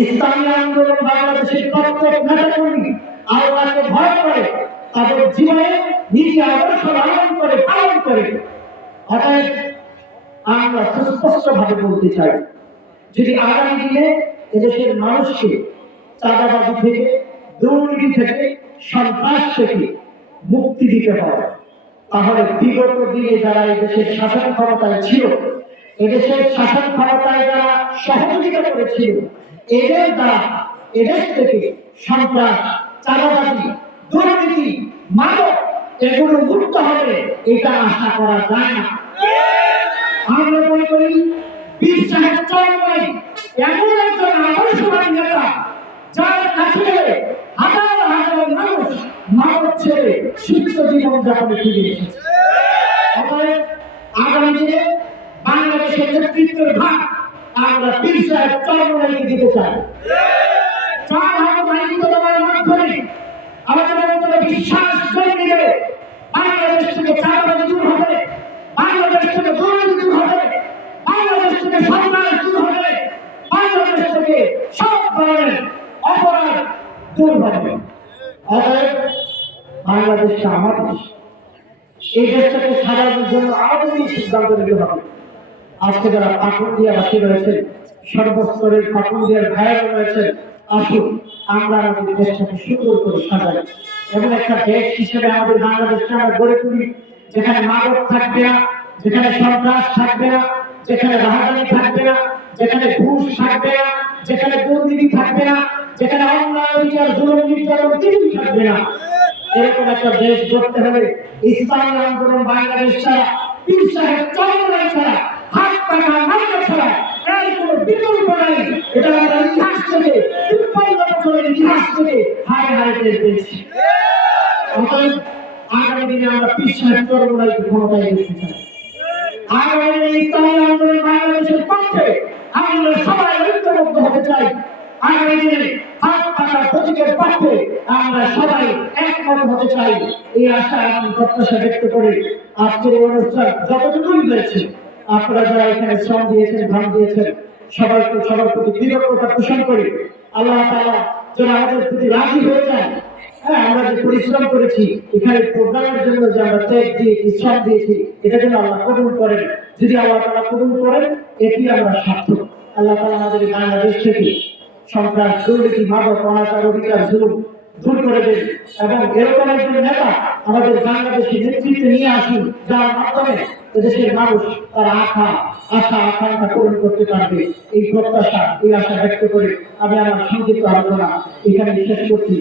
ইসলামী আন্দোলন বাংলাদেশের প্রত্যেক নেতাকর্মী আল্লাহকে ভয় করে তাদের জীবনে নীতি আদর্শ লালন করে পালন করে। অতএব আমরা সুস্পষ্টভাবে বলতে চাই, যদি আগামী দিনে এদেশের মানুষকে চাঁদাবাজি থেকে, দুর্নীতি থেকে, সন্ত্রাস থেকে মুক্তি দিতে হয়, তাহলে বিগত দিনে যারা এদেশের শাসন ক্ষমতায় ছিল, এদেশের শাসন ক্ষমতায় যারা সহযোগিতা করেছিল, এদের দ্বারা এদেশ থেকে সন্ত্রাস, চাঁদাবাজি, দুর্নীতি, মাদক এগুলো মুক্ত হবে এটা আশা করা যায় না। আমরা মনে করি বীর সাহেব চরমনাই এমন একজন আদর্শবাদী নেতা যার কাছে গেলে হাজার হাজার মানুষ মাদক ছেড়ে সুস্থ জীবন যাপনে ফিরে এসেছে। অতএব আগামী দিনে বাংলাদেশের নেতৃত্বের ভাগ আমরা বীর সাহেব চরমনাইকে দিতে চাই। চার হাজার বাহিনী দেওয়ার মাধ্যমে আমাদের মধ্যে বিশ্বাস জন্মে যাবে, বাংলাদেশ থেকে চাঁদাবাজি দূর হবে, বাংলাদেশ থেকে দুর্নীতি দূর হবে, বাংলাদেশ থেকে সন্ত্রাস দূর হবে, বাংলাদেশ থেকে সব ধরনের অপরাধ দূর হবে। অতএব বাংলাদেশটা আমার দেশ, এই দেশটাকে সাজানোর জন্য আমাদেরই সিদ্ধান্ত নিতে হবে। আজকে যারা পাকুন্দিয়াবাসী রয়েছেন, সর্বস্তরের পাকুন্দিয়ার ভাইয়েরা রয়েছেন, আসুন আমরা আমাদের দেশটাকে সুন্দর করে সাজাই এবং একটা দেশ হিসেবে আমাদের বাংলাদেশকে আমরা গড়ে তুলি, যেখানে মাদক থাকবে না, যেখানে সন্ত্রাস থাকবে না, যেখানে রাহাজানি থাকবে না, যেখানে ঘুষ থাকবে না, যেখানে দুর্নীতি থাকবে না, যেখানে অন্যায় বিচার, জুলুম, নির্যাতন কিছুই থাকবে না। এরকম একটা দেশ গড়তে হলে ইসলামী আন্দোলন বাংলাদেশ ছাড়া, পীর সাহেব চরমনাই ছাড়া, হাত পাখা মার্কা ছাড়া এর কোনো বিকল্প নাই। এটা আমরা ইতিহাস থেকে, 53 বছরের ইতিহাস থেকে হারে হারে টের পেয়েছি। অতএব আগামী দিনে আমরা পীর সাহেব চরমনাইকে ক্ষমতায় দেখতে চাই। আগামী দিনে ইসলামী আন্দোলন বাংলাদেশের পক্ষে আমরা সবাই ঐক্যবদ্ধ হতে চাই। আগামী দিনে হাত পাখা প্রতীকের পক্ষে আমরা সবাই একমত হতে চাই। এই আশা এবং প্রত্যাশা ব্যক্ত করে আজকের অনুষ্ঠান যতটুকুই হয়েছে, আপনারা যারা এখানে শ্রম দিয়েছেন, ঘাম দিয়েছেন, সবাইকে সবার প্রতি কৃতজ্ঞতা পোষণ করে আল্লাহ তাআলা যেন আমাদের প্রতি রাজি হয়ে যায়। হ্যাঁ, আমরা যে পরিশ্রম করেছি এখানে প্রোগ্রামের জন্য, যে আমরা ত্যাগ দিয়েছি, শ্রম দিয়েছি, এটা যেন আল্লাহ কবুল করেন। যদি আল্লাহ তাআলা কবুল করেন, এটি আমরা সার্থক। আল্লাহ তাআলা আমাদের বাংলাদেশ থেকে সন্ত্রাস, দুর্নীতি, মাদক, অনাচার, অধিকার, জুলুম দূর করে দেন এবং এরকম একজন নেতা আমাদের বাংলাদেশের নেতৃত্বে নিয়ে আসুন, যার মাধ্যমে দেশের মানুষ তার আশা আকাঙ্ক্ষা পূরণ করতে পারবে। এই প্রত্যাশা, এই আশা ব্যক্ত করে আমি আমার সংক্ষিপ্ত আলোচনা এখানে শেষ করছি।